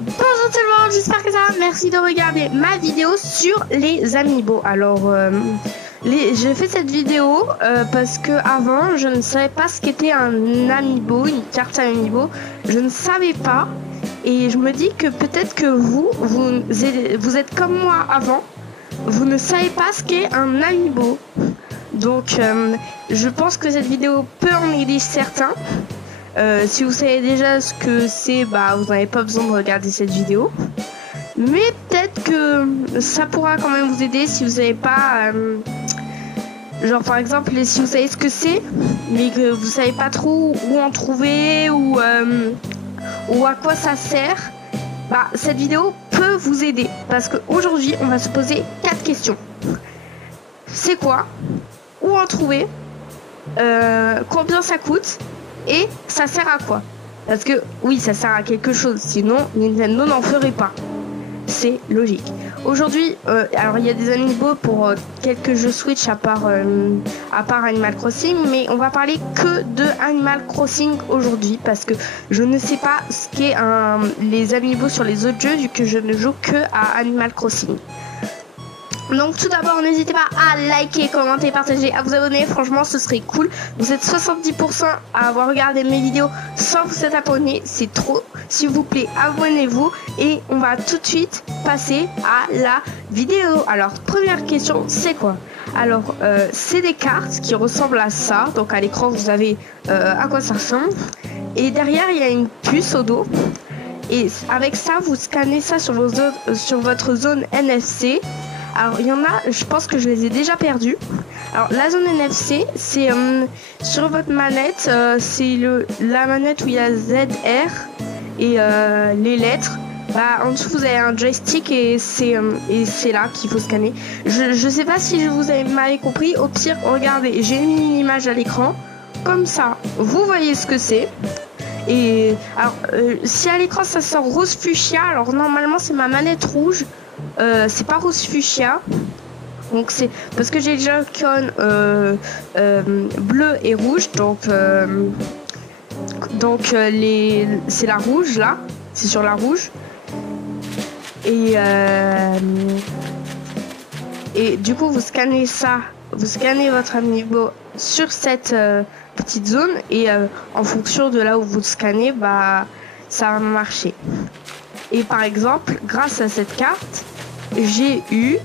Bonjour tout le monde, j'espère que ça va. Merci de regarder ma vidéo sur les amiibo. Alors, j'ai fait cette vidéo parce que avant, je ne savais pas ce qu'était un amiibo, une carte amiibo. Je ne savais pas. Et je me dis que peut-être que vous êtes comme moi avant. Vous ne savez pas ce qu'est un amiibo. Donc, je pense que cette vidéo peut en aider certains. Si vous savez déjà ce que c'est, bah vous n'avez pas besoin de regarder cette vidéo. Mais peut-être que ça pourra quand même vous aider si vous savez pas, genre par exemple si vous savez ce que c'est, mais que vous savez pas trop où en trouver ou à quoi ça sert. Bah cette vidéo peut vous aider parce qu'aujourd'hui on va se poser 4 questions. C'est quoi? Où en trouver? Combien ça coûte? Et ça sert à quoi? Parce que oui, ça sert à quelque chose, sinon Nintendo n'en ferait pas. C'est logique. Aujourd'hui, alors il y a des amiibo pour quelques jeux Switch à part Animal Crossing, mais on va parler que de Animal Crossing aujourd'hui parce que je ne sais pas ce qu'est les amiibo sur les autres jeux vu que je ne joue que à Animal Crossing. Donc tout d'abord n'hésitez pas à liker, commenter, partager, à vous abonner, franchement ce serait cool. Vous êtes 70% à avoir regardé mes vidéos sans vous être abonné, c'est trop. S'il vous plaît abonnez-vous et on va tout de suite passer à la vidéo. Alors première question, c'est quoi? Alors c'est des cartes qui ressemblent à ça, donc à l'écran vous avez à quoi ça ressemble. Et derrière il y a une puce au dos. Et avec ça vous scannez ça sur votre zone NFC. Alors il y en a, je pense que je les ai déjà perdus. Alors la zone NFC, c'est sur votre manette, c'est la manette où il y a ZR et les lettres. Bah, en dessous vous avez un joystick et c'est là qu'il faut scanner. Je sais pas si je vous avez mal compris. Au pire, regardez, j'ai mis une image à l'écran. Comme ça, vous voyez ce que c'est. Et alors, si à l'écran ça sort rose fuchsia, alors normalement c'est ma manette rouge. C'est pas rose fuchsia, donc c'est parce que j'ai le Joy-Con bleu et rouge, donc c'est la rouge là, c'est sur la rouge et du coup vous scannez ça, vous scannez votre amiibo sur cette petite zone et en fonction de là où vous scannez, bah ça va marcher. Et par exemple, grâce à cette carte, j'ai eu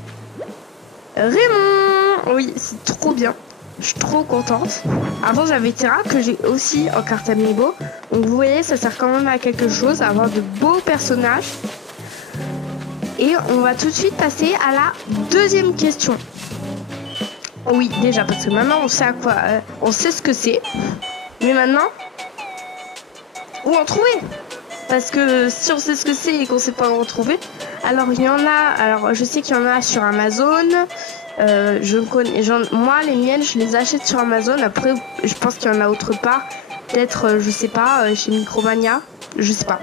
Raymond. Oui, c'est trop bien. Je suis trop contente. Avant, j'avais Terra que j'ai aussi en carte amiibo. Donc vous voyez, ça sert quand même à quelque chose, à avoir de beaux personnages. Et on va tout de suite passer à la deuxième question. Oui, déjà, parce que maintenant on sait à quoi, on sait ce que c'est. Mais maintenant, où en trouver? Parce que si on sait ce que c'est et qu'on sait pas où retrouver, alors il y en a. Alors je sais qu'il y en a sur Amazon. Moi les miennes je les achète sur Amazon. Après je pense qu'il y en a autre part. Peut-être je sais pas chez Micromania. Je sais pas.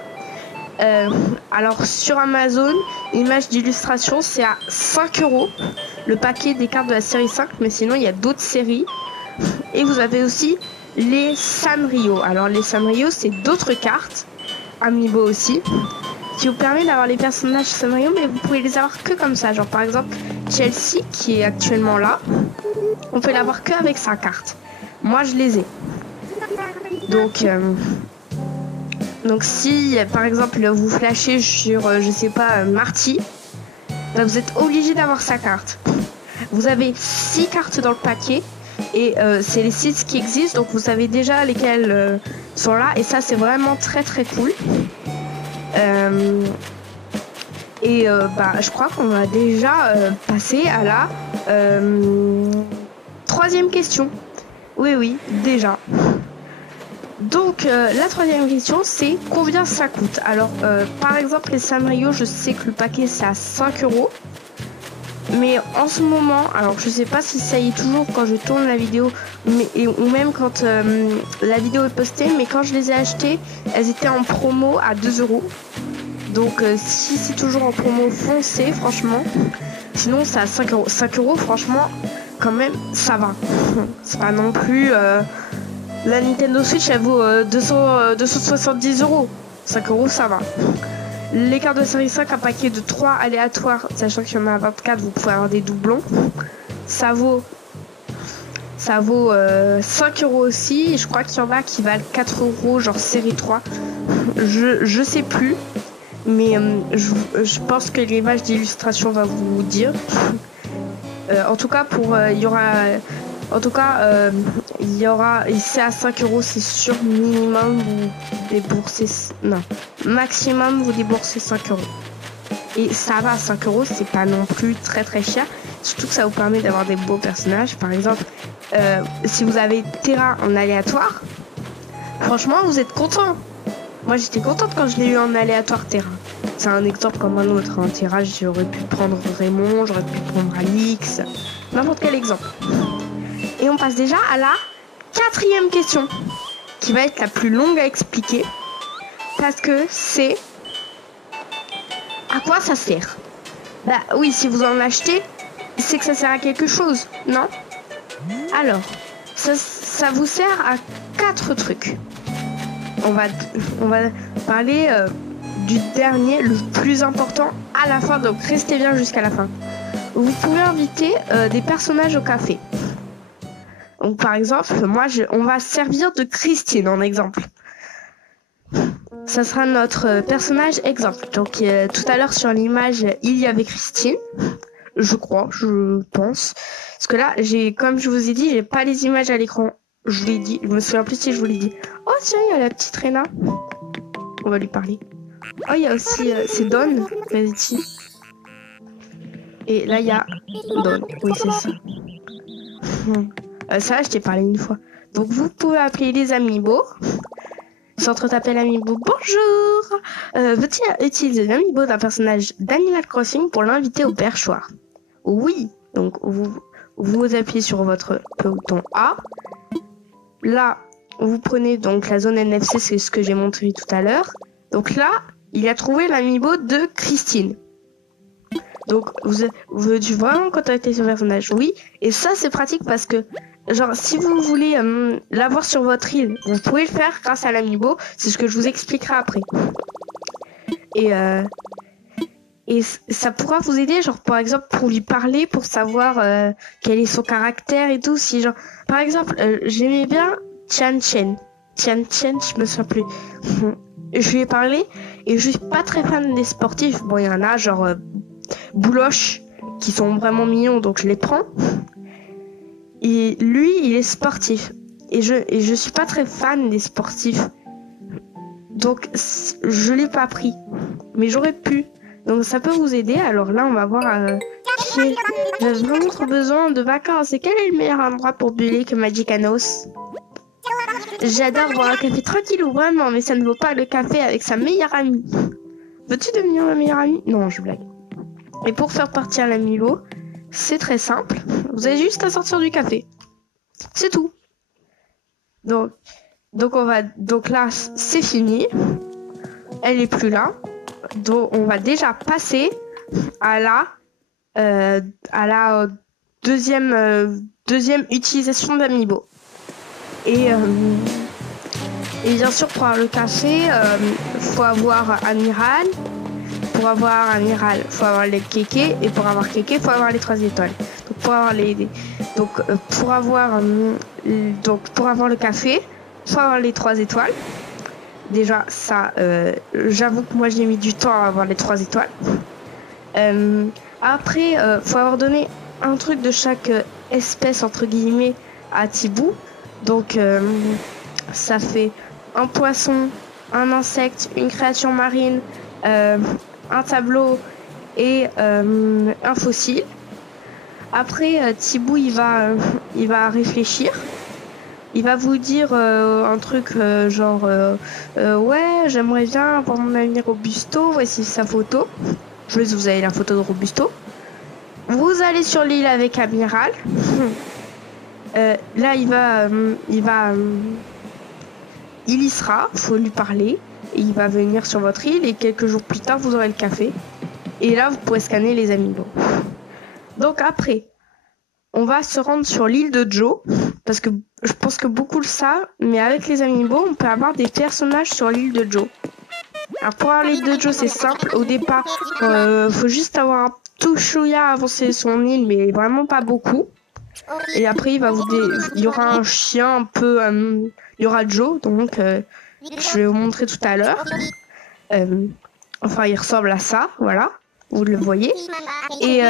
Alors sur Amazon, l'image d'illustration c'est à 5 € le paquet des cartes de la série 5. Mais sinon il y a d'autres séries. Et vous avez aussi les Sanrio. Alors les Sanrio c'est d'autres cartes. Amiibo aussi, qui vous permet d'avoir les personnages Sanrio, mais vous pouvez les avoir que comme ça. Genre par exemple Chelsea qui est actuellement là, on peut l'avoir que avec sa carte. Moi je les ai. Donc si par exemple vous flashez sur je sais pas Marty, bah, vous êtes obligé d'avoir sa carte. Vous avez 6 cartes dans le paquet. Et c'est les 6 qui existent, donc vous savez déjà lesquelles sont là. Et ça c'est vraiment très très cool. Je crois qu'on va déjà passer à la troisième question. Oui, déjà. Donc la troisième question c'est combien ça coûte. Alors par exemple les Sanrio, je sais que le paquet c'est à 5 €. Mais en ce moment, alors je sais pas si ça y est toujours quand je tourne la vidéo ou même quand la vidéo est postée, mais quand je les ai achetées, elles étaient en promo à 2 €. Donc si c'est toujours en promo, foncez franchement. Sinon c'est à 5 €. 5 € franchement, quand même, ça va. C'est pas non plus... la Nintendo Switch elle vaut 270 €. 5 € ça va. Les cartes de série 5, un paquet de 3 aléatoires, sachant qu'il y en a 24, vous pouvez avoir des doublons. Ça vaut 5 € aussi. Et je crois qu'il y en a qui valent 4 €, genre série 3. Je sais plus. Mais je pense que l'image d'illustration va vous dire. En tout cas, c'est à 5 €, c'est sûr, minimum vous déboursez, non, maximum vous déboursez 5 €. Et ça va, 5 €, c'est pas non plus très très cher. Surtout que ça vous permet d'avoir des beaux personnages. Par exemple, si vous avez Terra en aléatoire, franchement, vous êtes content. Moi, j'étais contente quand je l'ai eu en aléatoire Terra. C'est un exemple comme un autre. En Terra, j'aurais pu prendre Raymond, j'aurais pu prendre Alix, n'importe quel exemple. Et on passe déjà à la 4e question, qui va être la plus longue à expliquer, parce que c'est à quoi ça sert. Bah oui, si vous en achetez, c'est que ça sert à quelque chose, non? Alors, ça vous sert à 4 trucs. On va parler du dernier, le plus important, à la fin, donc restez bien jusqu'à la fin. Vous pouvez inviter des personnages au café. Donc par exemple, on va servir de Christine en exemple. Ça sera notre personnage exemple. Donc tout à l'heure sur l'image, il y avait Christine. Je pense. Parce que là, comme je vous ai dit, j'ai pas les images à l'écran. Je vous l'ai dit, je me souviens plus si je vous l'ai dit. Oh tiens, il y a la petite Rena. On va lui parler. Oh, il y a aussi, c'est Dawn, ici. Et là, il y a Dawn. Oui, c'est ça. Ça, je t'ai parlé une fois. Donc, vous pouvez appeler les amiibo. Centre d'appel amiibo, bonjour. Veux-tu utiliser l'amiibo d'un personnage d'Animal Crossing pour l'inviter au perchoir? Oui. Donc, vous appuyez sur votre bouton A. Là, vous prenez donc la zone NFC, c'est ce que j'ai montré tout à l'heure. Donc là, il a trouvé l'amiibo de Christine. Donc, veux-tu vraiment contacter ce personnage? Oui. Et ça, c'est pratique parce que, genre, si vous voulez l'avoir sur votre île, vous pouvez le faire grâce à l'amiibo. C'est ce que je vous expliquerai après. Et ça pourra vous aider, genre, par exemple, pour lui parler, pour savoir quel est son caractère et tout. Si, genre, par exemple, j'aimais bien Tian Chen. Tian Chen, je me souviens plus. Je lui ai parlé et je suis pas très fan des sportifs. Bon, il y en a, genre, Bouloche, qui sont vraiment mignons, donc je les prends. Et lui, il est sportif. Et je suis pas très fan des sportifs. Donc, je l'ai pas pris. Mais j'aurais pu. Donc, ça peut vous aider. Alors là, on va voir qui a vraiment trop besoin de vacances. Et quel est le meilleur endroit pour buller que Magicanos? J'adore boire un café tranquillou, vraiment, mais ça ne vaut pas le café avec sa meilleure amie. Veux-tu devenir ma meilleure amie? Non, je blague. Et pour faire partir l'amiibo, c'est très simple. Vous avez juste à sortir du café. C'est tout. Donc là, c'est fini. Elle est plus là. Donc on va déjà passer à la deuxième utilisation d'amiibo. Et bien sûr, pour avoir le café, faut avoir Amiral. Pour avoir Amiral, faut avoir les kékés. Et pour avoir kéké, faut avoir les 3 étoiles. Donc pour avoir le café, faut avoir les 3 étoiles. Déjà, ça, j'avoue que moi j'ai mis du temps à avoir les 3 étoiles. Après, faut avoir donné un truc de chaque espèce entre guillemets à Thibou. Donc ça fait un poisson, un insecte, une créature marine, un tableau et un fossile. Après, Thibou il va réfléchir. Il va vous dire un truc genre ouais, j'aimerais bien avoir mon ami Robusto. Voici sa photo. Je veux que vous avez la photo de Robusto. Vous allez sur l'île avec Amiral. Là, il y sera. Faut lui parler. Et il va venir sur votre île. Et quelques jours plus tard, vous aurez le café. Et là, vous pourrez scanner les amiibo. Donc après, on va se rendre sur l'île de Joe. Parce que je pense que beaucoup le savent. Mais avec les amiibo, on peut avoir des personnages sur l'île de Joe. Alors pour avoir l'île de Joe, c'est simple. Au départ, faut juste avoir un tout chouïa à avancer son île, mais vraiment pas beaucoup. Et après, il y aura un chien un peu... il y aura Joe, donc je vais vous montrer tout à l'heure. Enfin, il ressemble à ça, voilà. Vous le voyez. Et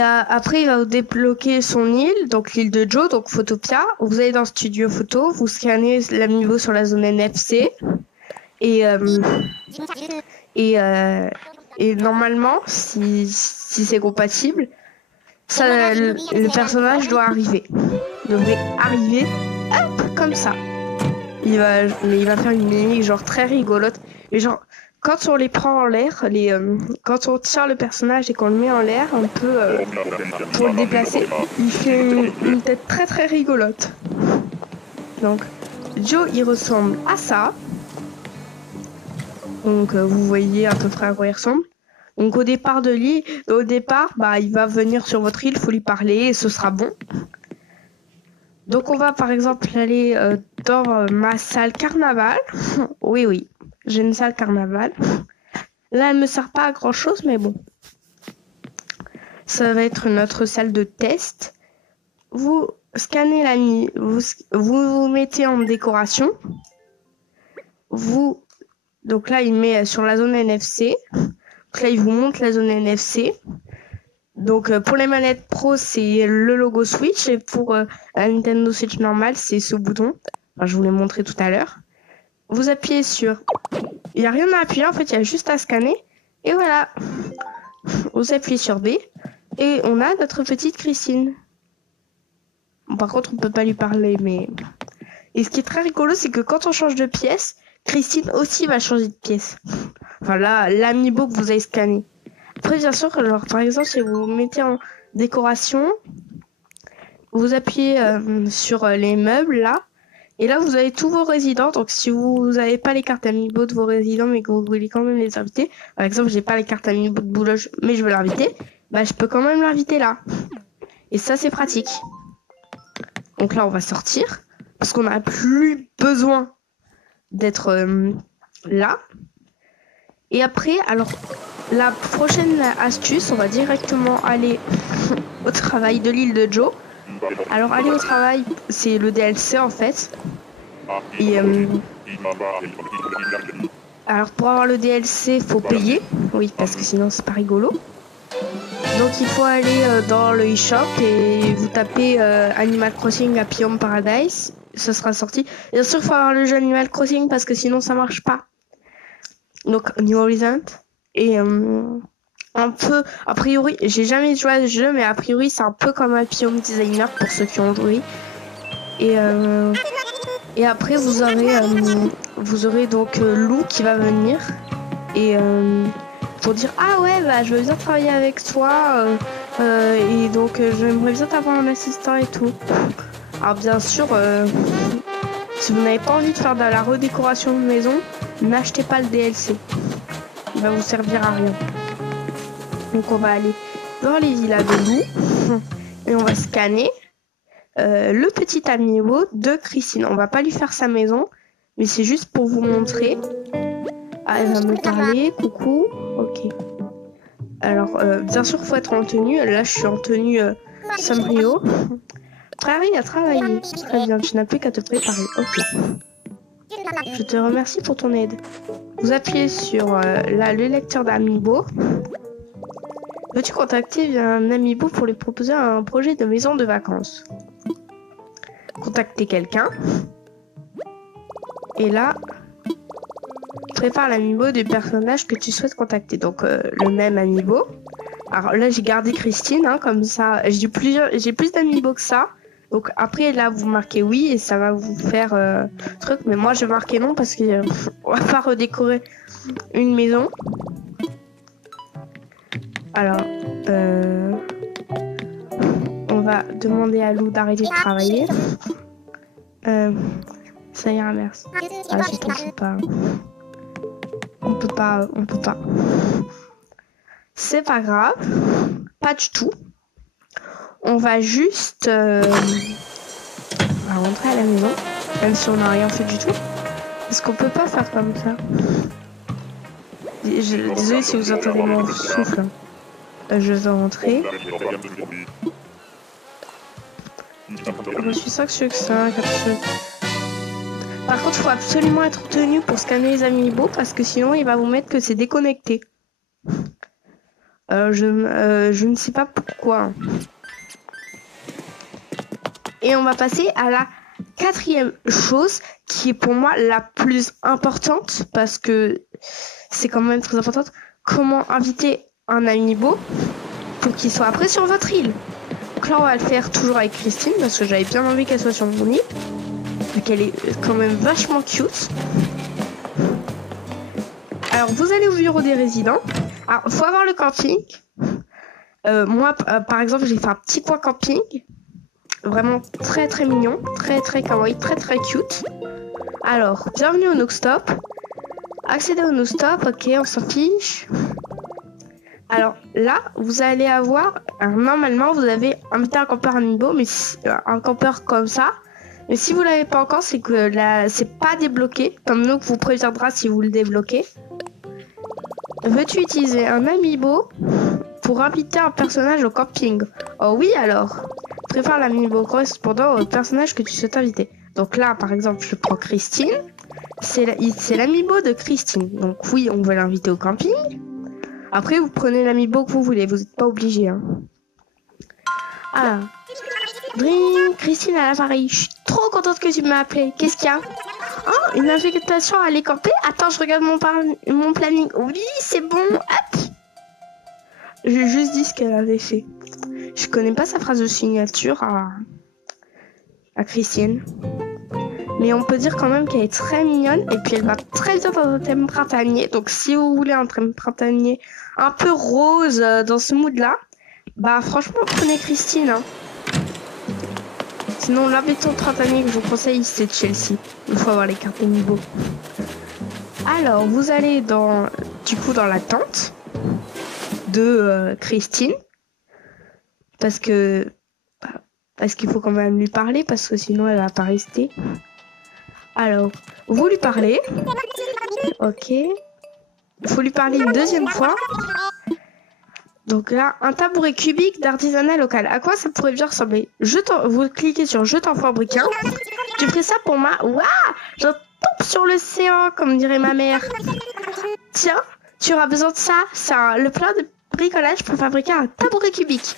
après, il va vous débloquer son île, donc l'île de Joe, donc Photopia. Vous allez dans Studio Photo, vous scannez l'amiibo sur la zone NFC. Et normalement, si c'est compatible, ça, le personnage doit arriver. Devrait arriver, hop, comme ça. Mais il va faire une mimique genre très rigolote. Et genre, quand on les prend en l'air, quand on tire le personnage et qu'on le met en l'air, un peu pour le déplacer, il fait une tête très très rigolote. Donc, Joe, il ressemble à ça. Donc, vous voyez à peu près à quoi il ressemble. Donc, au départ, bah, il va venir sur votre île, il faut lui parler et ce sera bon. Donc, on va par exemple aller dans ma salle carnaval. Oui, j'ai une salle carnaval. Là, elle me sert pas à grand chose, mais bon. Ça va être notre salle de test. Vous scannez l'ami, vous mettez en décoration. Donc là, il met sur la zone NFC. Donc là, il vous montre la zone NFC. Donc pour les manettes Pro, c'est le logo Switch. Et pour la Nintendo Switch normale, c'est ce bouton. Enfin, je vous l'ai montré tout à l'heure. Vous appuyez sur... Il n'y a rien à appuyer, en fait, il y a juste à scanner. Et voilà. Vous appuyez sur B. Et on a notre petite Christine. Bon, par contre, on peut pas lui parler, mais... Et ce qui est très rigolo, c'est que quand on change de pièce, Christine aussi va changer de pièce. Enfin là, l'amiibo que vous avez scanné. Après, bien sûr, alors, par exemple, si vous mettez en décoration, vous appuyez sur les meubles, là. Et là, vous avez tous vos résidents. Donc, si vous n'avez pas les cartes amiibo de vos résidents, mais que vous voulez quand même les inviter, par exemple, j'ai pas les cartes amiibo de Boulogne, mais je veux l'inviter, bah, je peux quand même l'inviter là. Et ça, c'est pratique. Donc là, on va sortir, parce qu'on n'a plus besoin d'être là. Et après, alors, la prochaine astuce, on va directement aller au travail de l'île de Joe. Alors, aller au travail, c'est le DLC en fait. Et alors, pour avoir le DLC, faut payer. Oui, parce que sinon, c'est pas rigolo. Donc, il faut aller dans le eShop et vous tapez Animal Crossing Happy Home Paradise. Ça sera sorti. Bien sûr, il faut avoir le jeu Animal Crossing parce que sinon, ça marche pas. Donc, New Horizons. Et un peu, a priori, j'ai jamais joué à ce jeu, mais a priori, c'est un peu comme Happy Home Designer pour ceux qui ont joué. Et après, vous aurez donc Lou qui va venir et pour dire ah ouais, bah je veux bien travailler avec toi et donc j'aimerais bien t'avoir un assistant et tout. Alors bien sûr, si vous n'avez pas envie de faire de la redécoration de maison, n'achetez pas le DLC. Il va vous servir à rien. Donc on va aller dans les villas de Lou et on va scanner le petit amiibo de Christine. On va pas lui faire sa maison, mais c'est juste pour vous montrer. Ah, elle va me parler. Coucou. Ok. Alors, bien sûr, faut être en tenue. Là, je suis en tenue Sanrio. Prairie à travailler. Très bien, tu n'as plus qu'à te préparer. Ok. Je te remercie pour ton aide. Vous appuyez sur le lecteur d'amiibo. Veux-tu contacter un amiibo pour lui proposer un projet de maison de vacances? Contacter quelqu'un. Et là, prépare l'amiibo du personnage que tu souhaites contacter. Donc, le même amiibo. Alors là, j'ai gardé Christine, hein, comme ça. J'ai plus d'amiibo que ça. Donc après, là, vous marquez oui et ça va vous faire truc. Mais moi, je vais marquer non parce que on va pas redécorer une maison. Alors, on va demander à Lou d'arrêter de travailler. Ça ira, merci. Ah, je trouve pas. On peut pas. C'est pas grave. Pas du tout. On va juste on va rentrer à la maison, même si on n'a rien fait du tout. Parce qu'on peut pas faire comme ça. Désolé si vous entendez mon souffle. Je vais rentrer. Je suis sûr que c'est un capsule. Par contre, il faut absolument être tenu pour scanner les amiibo parce que sinon, il va vous mettre que c'est déconnecté. Je ne sais pas pourquoi. Et on va passer à la quatrième chose qui est pour moi la plus importante parce que c'est quand même très importante. Comment inviter un amiibo pour qu'il soit après sur votre île. Donc là, on va le faire toujours avec Christine parce que j'avais bien envie qu'elle soit sur mon île. Vu qu'elle est quand même vachement cute. Alors, vous allez au bureau des résidents. Alors, il faut avoir le camping. Moi, par exemple, j'ai fait un petit coin camping. Vraiment très très mignon. Très très kawaii. Très très cute. Alors, bienvenue au Nookstop. Accéder au Nookstop. Ok, on s'en fiche. Alors là, vous allez avoir... Alors, normalement, vous avez invité un campeur amiibo. Mais un campeur comme ça. Mais si vous l'avez pas encore, c'est que là, c'est pas débloqué. Comme nous, vous préviendra si vous le débloquez. Veux-tu utiliser un amiibo pour inviter un personnage au camping? Oh oui alors. Prépare l'amiibo correspondant au personnage que tu souhaites inviter. Donc là, par exemple, je prends Christine. C'est l'amiibo de Christine. Donc oui, on veut l'inviter au camping. Après, vous prenez l'amiibo que vous voulez. Vous n'êtes pas obligé. Hein. Ah. Drink, Christine à l'appareil. Je suis trop contente que tu m'as appelé. Qu'est-ce qu'il y a? Oh, une invitation à aller camper. Attends, je regarde mon planning. Oui, c'est bon. Hop. J'ai juste dit ce qu'elle avait fait. Je connais pas sa phrase de signature à Christine. Mais on peut dire quand même qu'elle est très mignonne. Et puis elle va très bien dans un thème printanier. Donc si vous voulez un thème printanier un peu rose dans ce mood-là, bah franchement, prenez Christine. Hein. Sinon, l'habitant printanier que je vous conseille, c'est Chelsea. Il faut avoir les cartes niveau. Alors, vous allez du coup dans la tente de Christine. Parce qu'il faut quand même lui parler, parce que sinon elle va pas rester. Alors, vous lui parlez. Ok. Il faut lui parler une deuxième fois. Donc là, un tabouret cubique d'artisanat local. À quoi ça pourrait bien ressembler? Vous cliquez sur je t'en fabrique un. Tu ferais ça pour moi? Waouh! J'en tombe sur l'océan, comme dirait ma mère. Tiens, tu auras besoin de ça. C'est le plan de bricolage pour fabriquer un tabouret cubique.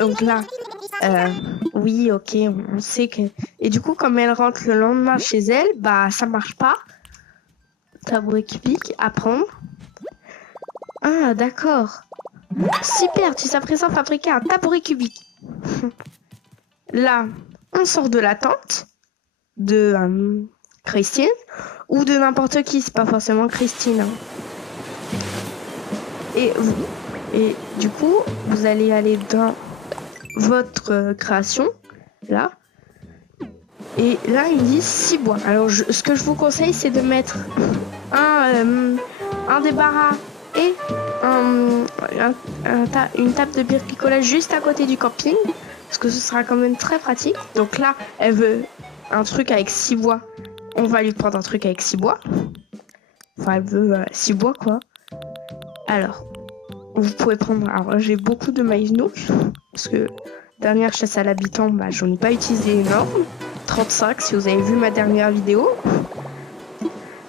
Donc là, oui, ok, on sait que... Et du coup, comme elle rentre le lendemain chez elle, bah ça marche pas. Tabouret cubique, à prendre. Ah, d'accord. Super, tu sais à présent fabriquer un tabouret cubique. Là, on sort de la tente de Christine ou de n'importe qui, c'est pas forcément Christine. Hein. Et du coup, vous allez aller dans votre création, là. Et là, ils disent 6 bois. Alors, ce que je vous conseille, c'est de mettre un débarras et une table de bricolage juste à côté du camping. Parce que ce sera quand même très pratique. Donc là, elle veut un truc avec 6 bois. On va lui prendre un truc avec 6 bois. Enfin, elle veut 6 bois, quoi. Alors, vous pouvez prendre... Alors, j'ai beaucoup de maïs nook. Parce que dernière chasse à l'habitant, bah, j'en ai pas utilisé énorme. 35, si vous avez vu ma dernière vidéo.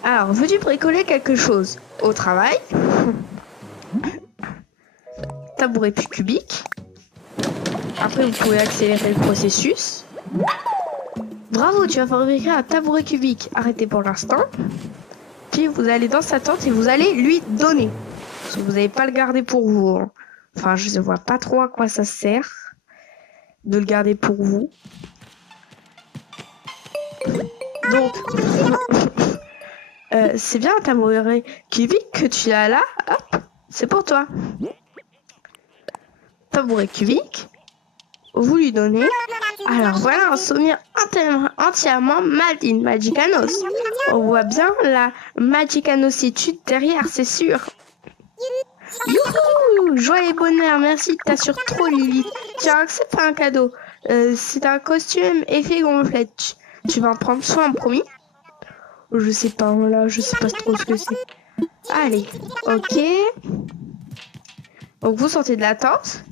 Alors, veux-tu bricoler quelque chose au travail? Tabouret cubique. Après, vous pouvez accélérer le processus. Bravo, tu vas fabriquer un tabouret cubique. Arrêtez pour l'instant. Puis, vous allez dans sa tente et vous allez lui donner. Parce que vous n'allez pas le garder pour vous. Hein. Enfin, je ne vois pas trop à quoi ça sert de le garder pour vous. Donc, c'est bien un tabouret cubique que tu as là. Hop, c'est pour toi. Tabouret cubique. Vous lui donnez. Alors voilà un souvenir entièrement made in Magicanos. On voit bien la Magicanositude derrière, c'est sûr. Youhou! Joie et bonheur, merci, t'assures trop Lily. Tiens, c'est pas un cadeau. C'est un costume effet gonflette. tu vas en prendre soin, promis. Je sais pas, là, je sais pas trop ce que c'est. Allez, ok. Donc vous sortez de la tente,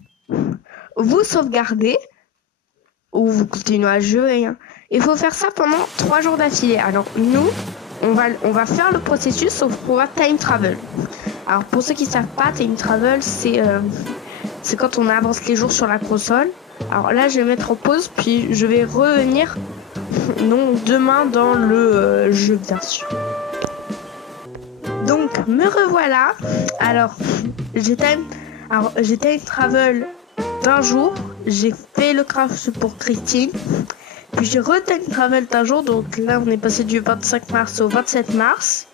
vous sauvegardez, ou vous continuez à jouer. Hein. Il faut faire ça pendant 3 jours d'affilée. Alors nous, on va faire le processus sauf pour time travel. Alors pour ceux qui savent pas, time travel, c'est quand on avance les jours sur la console. Alors là, je vais mettre en pause, puis je vais revenir non demain dans le jeu, bien sûr. Donc me revoilà. Alors j'ai time travel d'un jour. J'ai fait le craft pour Christine. Puis j'ai re-time travel d'un jour. Donc là, on est passé du 25 mars au 27 mars.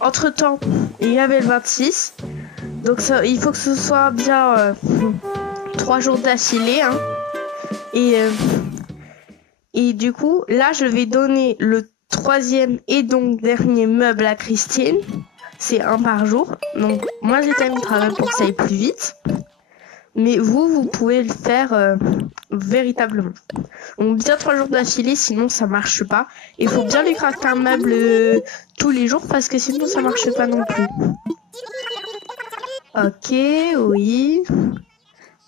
Entre temps, il y avait le 26. Donc ça, il faut que ce soit bien 3 jours d'affilée. Hein. Et du coup, là, je vais donner le 3e et donc dernier meuble à Christine. C'est 1 par jour. Donc moi, j'ai time travel pour que ça aille plus vite. Mais vous pouvez le faire véritablement. Donc bien 3 jours d'affilée, sinon ça marche pas. Il faut bien lui crafter un meuble tous les jours parce que sinon ça marche pas non plus. Ok, oui.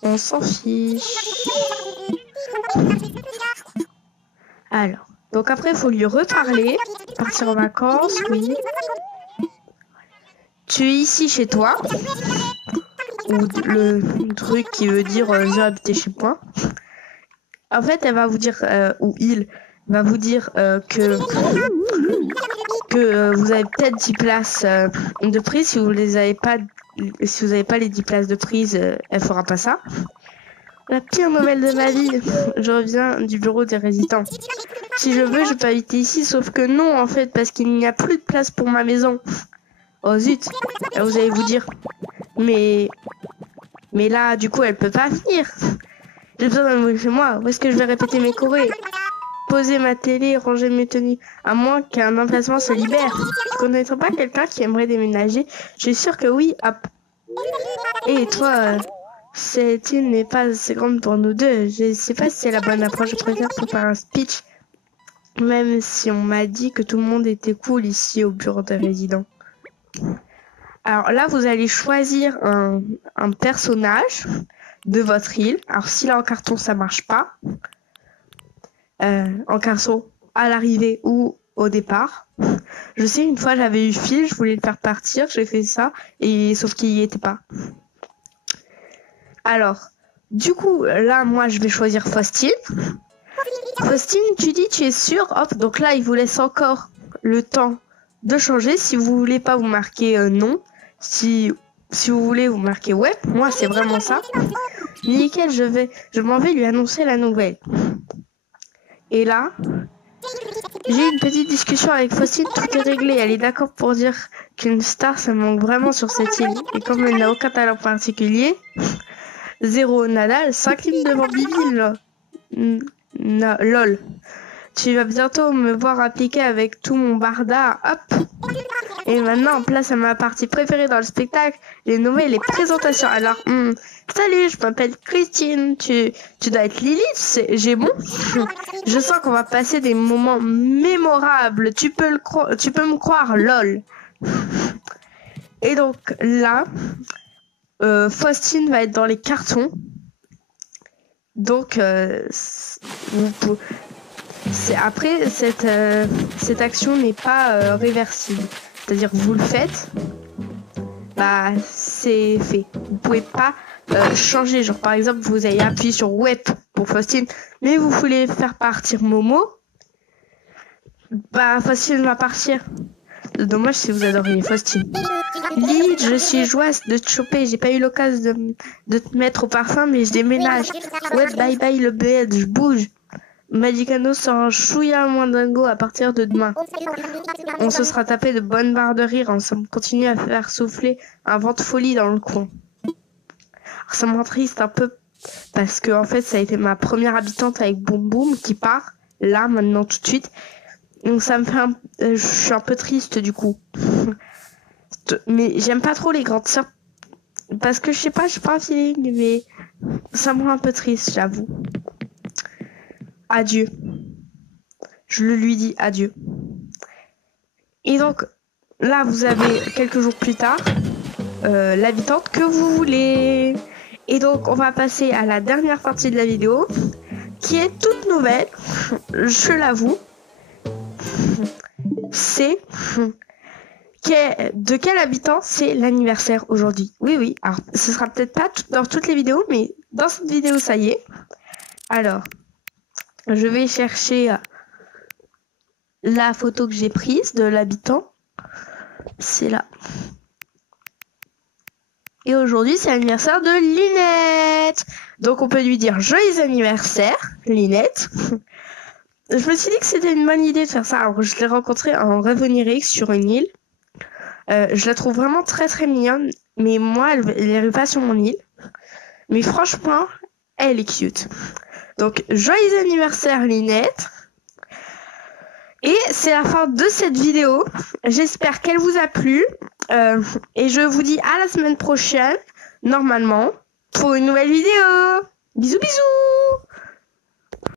On s'en fiche. Alors, donc après il faut lui reparler. Partir en vacances, oui. Tu es ici chez toi. Ou le truc qui veut dire je vais habiter chez moi. En fait, elle va vous dire, ou il va vous dire que vous avez peut-être 10 places de prise. Si vous les avez pas, si vous n'avez pas les 10 places de prise, elle fera pas ça. La pire nouvelle de ma vie, je reviens du bureau des résidents. Si je veux, je peux habiter ici, sauf que non, en fait, parce qu'il n'y a plus de place pour ma maison. Oh zut, vous allez vous dire, mais là, du coup, elle peut pas venir. J'ai besoin d'un mot chez moi. Où est-ce que je vais répéter mes chorés? Poser ma télé, ranger mes tenues. À moins qu'un emplacement se libère. Tu connaîtrais pas quelqu'un qui aimerait déménager? Je suis sûre que oui. Hop. Et toi, cette île n'est pas assez grande pour nous deux. Je sais pas si c'est la bonne approche. Je préfère préparer un speech. Même si on m'a dit que tout le monde était cool ici au bureau des résidents. Alors là, vous allez choisir un personnage de votre île. Alors si là en carton ça marche pas, en carton à l'arrivée ou au départ. Je sais, une fois j'avais eu Phil, je voulais le faire partir, j'ai fait ça, et sauf qu'il y était pas. Alors, du coup, là moi je vais choisir Faustine. Faustine, tu dis tu es sûre? Hop, donc là il vous laisse encore le temps de changer. Si vous voulez pas, vous marquez non. Si vous voulez, vous marquez ouais. Moi c'est vraiment ça. Nickel, je m'en vais lui annoncer la nouvelle. Et là, j'ai eu une petite discussion avec Faustine, tout est réglé. Elle est d'accord pour dire qu'une star, ça manque vraiment sur cette île. Et comme elle n'a aucun talent particulier, 0 Nadal, 5 lignes devant Bibi, lol. Tu vas bientôt me voir appliquer avec tout mon barda, hop. Et maintenant, place à ma partie préférée dans le spectacle, les nommés, les présentations. Alors, salut, je m'appelle Christine, tu dois être Lilith, j'ai bon. Je sens qu'on va passer des moments mémorables, tu peux me croire, lol. Et donc là, Faustine va être dans les cartons. Donc, après, cette action n'est pas réversible. C'est-à-dire que vous le faites, bah c'est fait. Vous pouvez pas changer. Genre par exemple, vous avez appuyé sur web pour Faustine, mais vous voulez faire partir Momo, bah Faustine va partir. Dommage si vous adoriez Faustine. Lily, je suis joyeuse de te choper. J'ai pas eu l'occasion de te mettre au parfum, mais je déménage. Ouais, bye bye le bed, je bouge. Magicano sera un chouïa moins dingo à partir de demain. On se sera tapé de bonnes barres de rire ensemble. Continue à faire souffler un vent de folie dans le coin. Alors, ça me rend triste un peu parce que en fait ça a été ma première habitante avec Boum Boum qui part là maintenant tout de suite. Donc ça me fait je suis un peu triste du coup. Mais j'aime pas trop les grandes sœurs parce que je sais pas, j'ai pas un feeling, mais ça me rend un peu triste, j'avoue. Adieu. je le lui dis adieu. Et donc, là, vous avez quelques jours plus tard, l'habitante que vous voulez. Et donc, on va passer à la dernière partie de la vidéo, qui est toute nouvelle, je l'avoue. C'est de quel habitant c'est l'anniversaire aujourd'hui. Oui, oui. Alors, ce sera peut-être pas dans toutes les vidéos, mais dans cette vidéo, ça y est. Alors, je vais chercher la photo que j'ai prise de l'habitant. C'est là. Et aujourd'hui, c'est l'anniversaire de Linette. Donc, on peut lui dire joyeux anniversaire, Linette. Je me suis dit que c'était une bonne idée de faire ça. Alors, je l'ai rencontrée en Rêve sur une île. Je la trouve vraiment très très mignonne. Mais moi, elle n'arrive pas sur mon île. Mais franchement, elle est cute. Donc, joyeux anniversaire, Linette. Et c'est la fin de cette vidéo. J'espère qu'elle vous a plu. Et je vous dis à la semaine prochaine, normalement, pour une nouvelle vidéo. Bisous bisous.